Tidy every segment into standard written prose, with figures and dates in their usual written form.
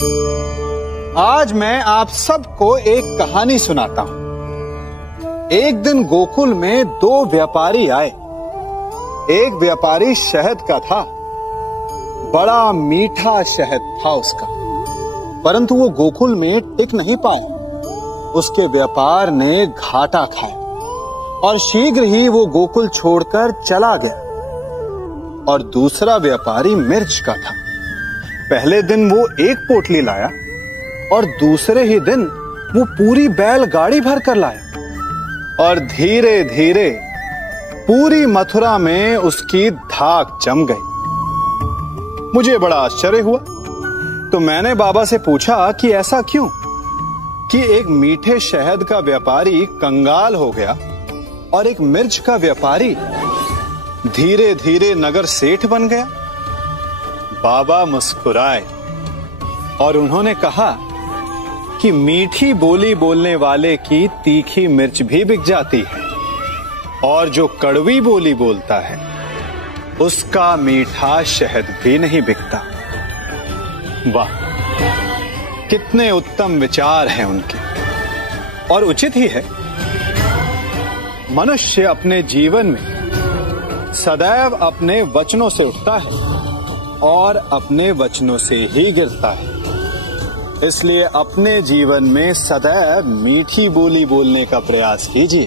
आज मैं आप सबको एक कहानी सुनाता हूं। एक दिन गोकुल में दो व्यापारी आए। एक व्यापारी शहद का था, बड़ा मीठा शहद था उसका, परंतु वो गोकुल में टिक नहीं पाया। उसके व्यापार ने घाटा खाया और शीघ्र ही वो गोकुल छोड़कर चला गया। और दूसरा व्यापारी मिर्च का था। पहले दिन वो एक पोटली लाया और दूसरे ही दिन वो पूरी बैलगाड़ी भर कर लाया। और धीरे धीरे पूरी मथुरा में उसकी धाक जम गई। मुझे बड़ा आश्चर्य हुआ, तो मैंने बाबा से पूछा कि ऐसा क्यों कि एक मीठे शहद का व्यापारी कंगाल हो गया और एक मिर्च का व्यापारी धीरे धीरे नगर सेठ बन गया। बाबा मुस्कुराए और उन्होंने कहा कि मीठी बोली बोलने वाले की तीखी मिर्च भी बिक जाती है और जो कड़वी बोली बोलता है उसका मीठा शहद भी नहीं बिकता। वाह, कितने उत्तम विचार हैं उनके, और उचित ही है। मनुष्य अपने जीवन में सदैव अपने वचनों से उठता है और अपने वचनों से ही गिरता है। इसलिए अपने जीवन में सदैव मीठी बोली बोलने का प्रयास कीजिए,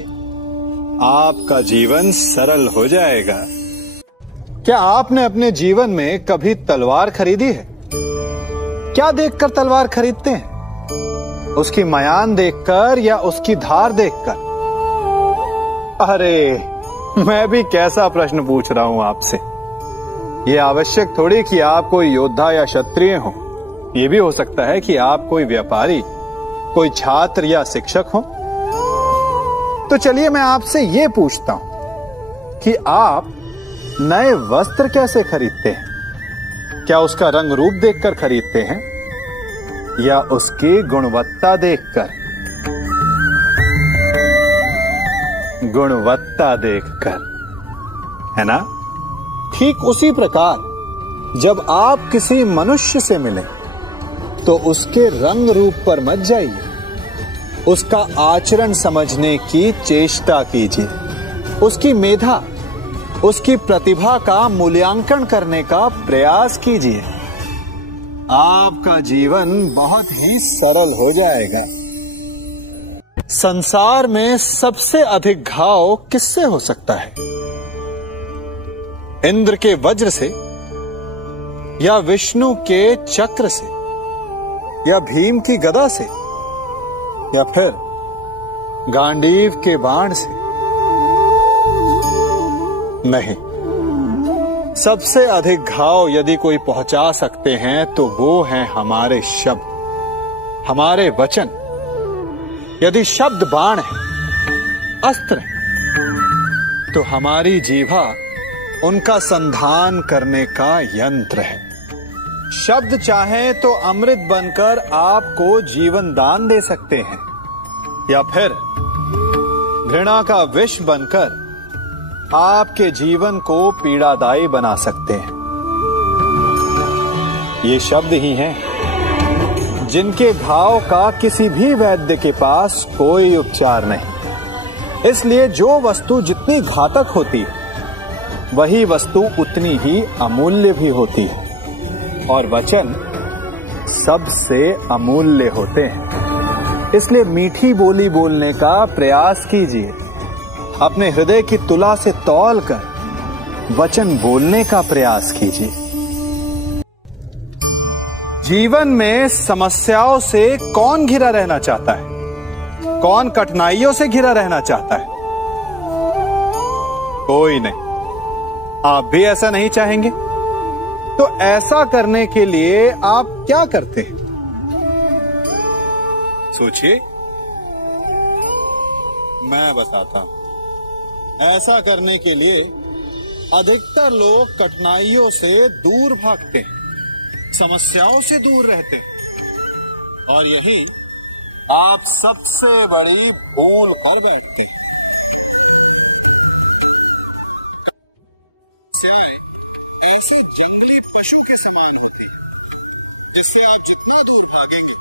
आपका जीवन सरल हो जाएगा। क्या आपने अपने जीवन में कभी तलवार खरीदी है? क्या देखकर तलवार खरीदते हैं? उसकी मयान देखकर या उसकी धार देखकर? अरे, मैं भी कैसा प्रश्न पूछ रहा हूं आपसे। यह आवश्यक थोड़ी कि आप कोई योद्धा या क्षत्रिय हो। यह भी हो सकता है कि आप कोई व्यापारी, कोई छात्र या शिक्षक हो। तो चलिए मैं आपसे यह पूछता हूं कि आप नए वस्त्र कैसे खरीदते हैं? क्या उसका रंग रूप देखकर खरीदते हैं या उसकी गुणवत्ता देखकर? गुणवत्ता देखकर, है ना? ठीक उसी प्रकार जब आप किसी मनुष्य से मिलें तो उसके रंग रूप पर मत जाइए, उसका आचरण समझने की चेष्टा कीजिए, उसकी मेधा, उसकी प्रतिभा का मूल्यांकन करने का प्रयास कीजिए। आपका जीवन बहुत ही सरल हो जाएगा। संसार में सबसे अधिक घाव किससे हो सकता है? इंद्र के वज्र से, या विष्णु के चक्र से, या भीम की गदा से, या फिर गांडीव के बाण से? नहीं, सबसे अधिक घाव यदि कोई पहुंचा सकते हैं तो वो हैं हमारे शब्द, हमारे वचन। यदि शब्द बाण है, अस्त्र है, तो हमारी जीभा उनका संधान करने का यंत्र है। शब्द चाहे तो अमृत बनकर आपको जीवन दान दे सकते हैं, या फिर घृणा का विष बनकर आपके जीवन को पीड़ादायी बना सकते हैं। ये शब्द ही हैं जिनके घाव का किसी भी वैद्य के पास कोई उपचार नहीं। इसलिए जो वस्तु जितनी घातक होती है वही वस्तु उतनी ही अमूल्य भी होती है, और वचन सबसे अमूल्य होते हैं। इसलिए मीठी बोली बोलने का प्रयास कीजिए। अपने हृदय की तुला से तौल कर वचन बोलने का प्रयास कीजिए। जीवन में समस्याओं से कौन घिरा रहना चाहता है? कौन कठिनाइयों से घिरा रहना चाहता है? कोई नहीं। आप भी ऐसा नहीं चाहेंगे? तो ऐसा करने के लिए आप क्या करते हैं? सोचिए, मैं बताता हूं। ऐसा करने के लिए अधिकतर लोग कठिनाइयों से दूर भागते हैं, समस्याओं से दूर रहते हैं, और यही आप सबसे बड़ी भूल कर बैठते हैं। ऐसे जंगली पशु के समान होते हैं इससे आप जितना दूर भागेंगे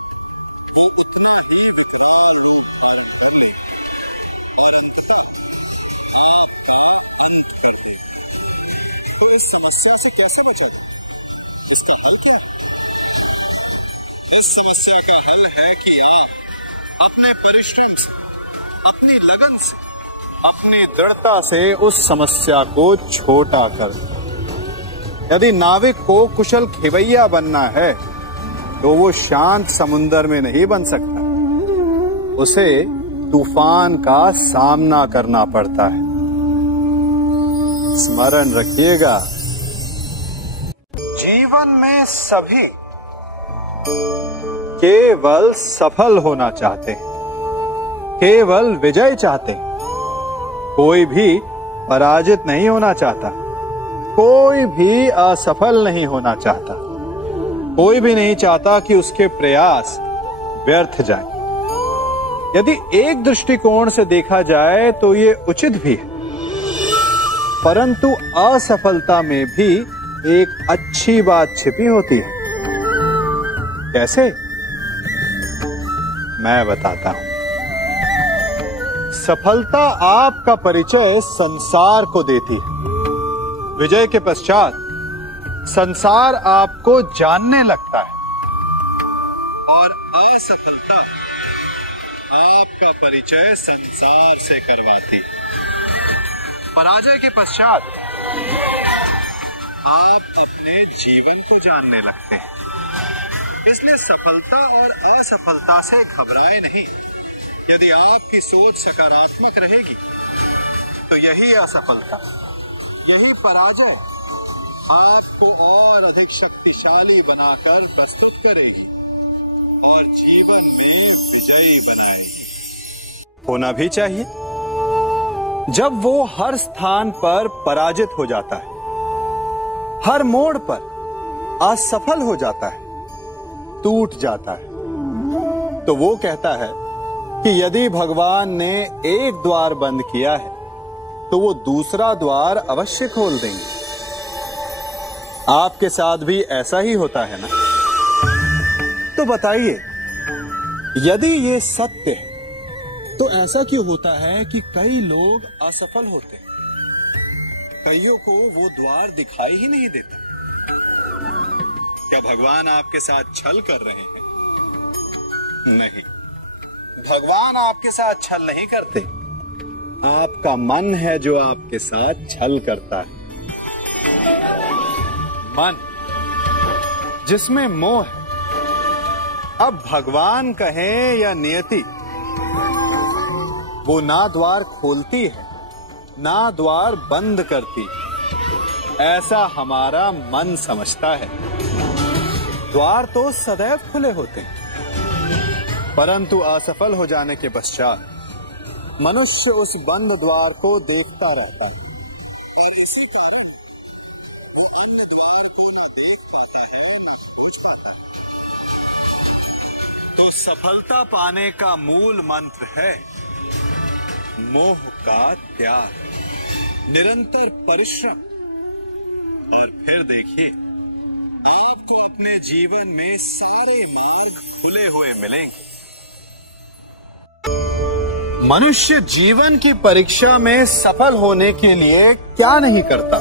वो उतना ही विकराल रूप और अंततः आपका अंत कर देगा। तो इस समस्या से कैसे बचा जाए? इसका हल क्या है? इस समस्या का हल है कि आप अपने परिश्रम से, अपनी लगन से, अपनी दृढ़ता से उस समस्या को छोटा कर। यदि नाविक को कुशल खेवैया बनना है तो वो शांत समुद्र में नहीं बन सकता, उसे तूफान का सामना करना पड़ता है। स्मरण रखिएगा, जीवन में सभी केवल सफल होना चाहते हैं, केवल विजय चाहते हैं। कोई भी पराजित नहीं होना चाहता, कोई भी असफल नहीं होना चाहता, कोई भी नहीं चाहता कि उसके प्रयास व्यर्थ जाएं। यदि एक दृष्टिकोण से देखा जाए तो ये उचित भी है, परंतु असफलता में भी एक अच्छी बात छिपी होती है। कैसे? मैं बताता हूं। सफलता आपका परिचय संसार को देती है। विजय के पश्चात संसार आपको जानने लगता है और असफलता आपका परिचय संसार से करवाती है। पराजय के पश्चात आप अपने जीवन को जानने लगते हैं। इसलिए सफलता और असफलता से घबराए नहीं। यदि आपकी सोच सकारात्मक रहेगी तो यही असफलता, यही पराजय आपको और अधिक शक्तिशाली बनाकर प्रस्तुत करेगी और जीवन में विजयी बनाएगी। होना भी चाहिए। जब वो हर स्थान पर पराजित हो जाता है, हर मोड़ पर असफल हो जाता है, टूट जाता है, तो वो कहता है कि यदि भगवान ने एक द्वार बंद किया है तो वो दूसरा द्वार अवश्य खोल देंगे। आपके साथ भी ऐसा ही होता है ना? तो बताइए, यदि ये सत्य है तो ऐसा क्यों होता है कि कई लोग असफल होते हैं? कईयों को वो द्वार दिखाई ही नहीं देता। क्या भगवान आपके साथ छल कर रहे हैं? नहीं, भगवान आपके साथ छल नहीं करते। आपका मन है जो आपके साथ छल करता है। मन जिसमें मोह है। अब भगवान कहें या नियति, वो ना द्वार खोलती है ना द्वार बंद करती, ऐसा हमारा मन समझता है। द्वार तो सदैव खुले होते हैं, परंतु असफल हो जाने के पश्चात मनुष्य उस बंद द्वार को देखता रहता है। इसी कारण बंद द्वार को न देख पाता है न खोज पाता है। तो सफलता पाने का मूल मंत्र है मोह का त्याग, निरंतर परिश्रम। और फिर देखिए, आपको अपने जीवन में सारे मार्ग खुले हुए मिलेंगे। मनुष्य जीवन की परीक्षा में सफल होने के लिए क्या नहीं करता?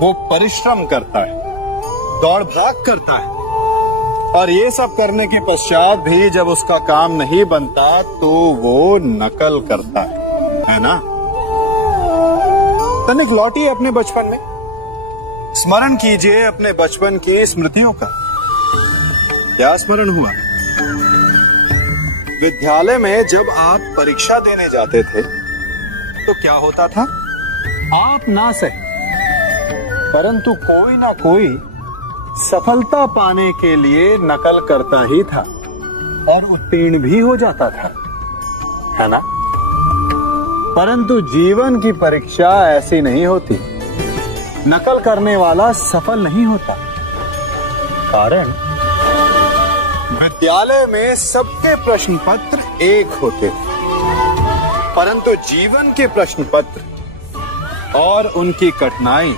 वो परिश्रम करता है, दौड़ भाग करता है, और ये सब करने के पश्चात भी जब उसका काम नहीं बनता तो वो नकल करता है ना? तनिक लौटिए अपने बचपन में, स्मरण कीजिए अपने बचपन की स्मृतियों का। क्या स्मरण हुआ? विद्यालय में जब आप परीक्षा देने जाते थे तो क्या होता था? आप ना सही, परंतु कोई ना कोई सफलता पाने के लिए नकल करता ही था और उत्तीर्ण भी हो जाता था, है ना? परंतु जीवन की परीक्षा ऐसी नहीं होती। नकल करने वाला सफल नहीं होता। कारण विद्यालय में सबके प्रश्न पत्र एक होते थे, परंतु जीवन के प्रश्न पत्र और उनकी कठिनाई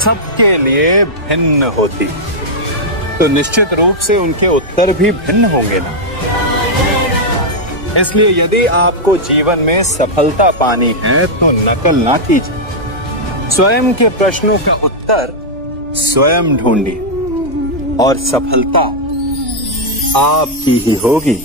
सबके लिए भिन्न होती। तो निश्चित रूप से उनके उत्तर भी भिन्न होंगे ना। इसलिए यदि आपको जीवन में सफलता पानी है तो नकल ना कीजिए, स्वयं के प्रश्नों का उत्तर स्वयं ढूंढिए और सफलता आपकी ही होगी।